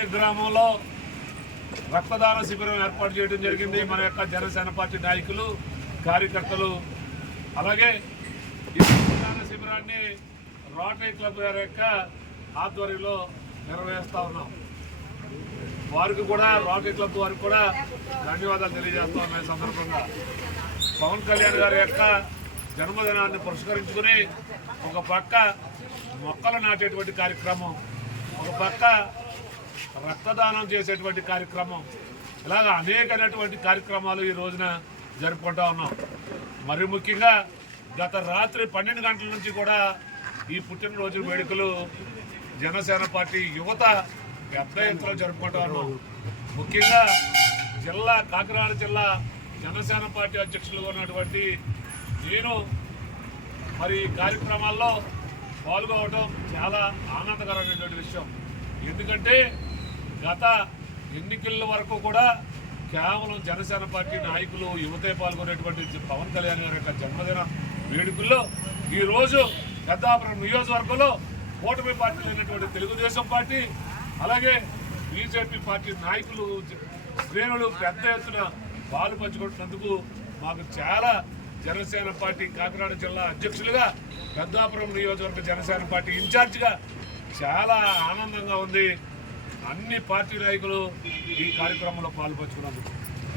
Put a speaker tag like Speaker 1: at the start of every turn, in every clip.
Speaker 1: కొండపల్లి గ్రామంలో రక్తదాన శిబిరం ఏర్పాటు చేయడం జరిగింది. మన యొక్క జనసేన పార్టీ నాయకులు కార్యకర్తలు. అలాగే ఈ రక్తదాన శిబిరాన్ని రోటరీ క్లబ్ గారి యొక్క ఆధ్వర్యంలో నిర్వహిస్తూ ఉన్నాం. వారికి కూడా రోటరీ క్లబ్ వారికి కూడా ధన్యవాదాలు తెలియజేస్తా ఉన్నాయి సందర్భంగా. పవన్ కళ్యాణ్ గారి యొక్క జన్మదినాన్ని పురస్కరించుకుని ఒక పక్క మొక్కలు నాటేటువంటి కార్యక్రమం ఒక పక్క రక్తదానం చేసేటువంటి కార్యక్రమం. ఇలాగ అనేకమైనటువంటి కార్యక్రమాలు ఈ రోజున జరుపుకుంటా ఉన్నాం. మరి ముఖ్యంగా గత రాత్రి పన్నెండు గంటల నుంచి కూడా ఈ పుట్టినరోజు వేడుకలు జనసేన పార్టీ యువత పెద్ద ఎత్తులో జరుపుకుంటా ఉన్నాం. ముఖ్యంగా జిల్లా కాకినాడ జిల్లా జనసేన పార్టీ అధ్యక్షులుగా ఉన్నటువంటి నేను మరి కార్యక్రమాల్లో పాల్గొనడం చాలా ఆనందకరమైనటువంటి విషయం. ఎందుకంటే గత ఎన్నికల వరకు కూడా కేవలం జనసేన పార్టీ నాయకులు యువతే పాల్గొనేటువంటి పవన్ కళ్యాణ్ గారి యొక్క జన్మదిన వేడుకల్లో ఈరోజు పెద్దాపురం నియోజకవర్గంలో కూటమి పార్టీలు అయినటువంటి తెలుగుదేశం పార్టీ అలాగే బీజేపీ పార్టీ నాయకులు శ్రేణులు పెద్ద ఎత్తున పాలు పంచుకుంటున్నందుకు మాకు చాలా జనసేన పార్టీ కాకినాడ జిల్లా అధ్యక్షులుగా పెద్దాపురం నియోజకవర్గ జనసేన పార్టీ ఇన్ఛార్జిగా చాలా ఆనందంగా ఉంది. అన్ని పార్టీ నాయకులు ఈ కార్యక్రమంలో పాల్పంచుకున్నందుకు.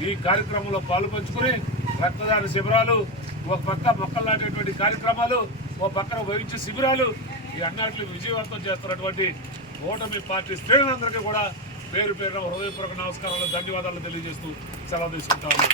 Speaker 1: ఈ కార్యక్రమంలో పాల్పంచుకుని రక్తదాన శిబిరాలు ఒక పక్క మొక్కలు నాటేటువంటి కార్యక్రమాలు ఒక పక్కన వహించే శిబిరాలు ఈ అన్నింటిని విజయవంతం చేస్తున్నటువంటి ఓటమి పార్టీ శ్రేణులందరికీ కూడా పేరు పేరున హృదయపూర్వక నమస్కారాలు ధన్యవాదాలు తెలియజేస్తూ సెలవు తీసుకుంటాము.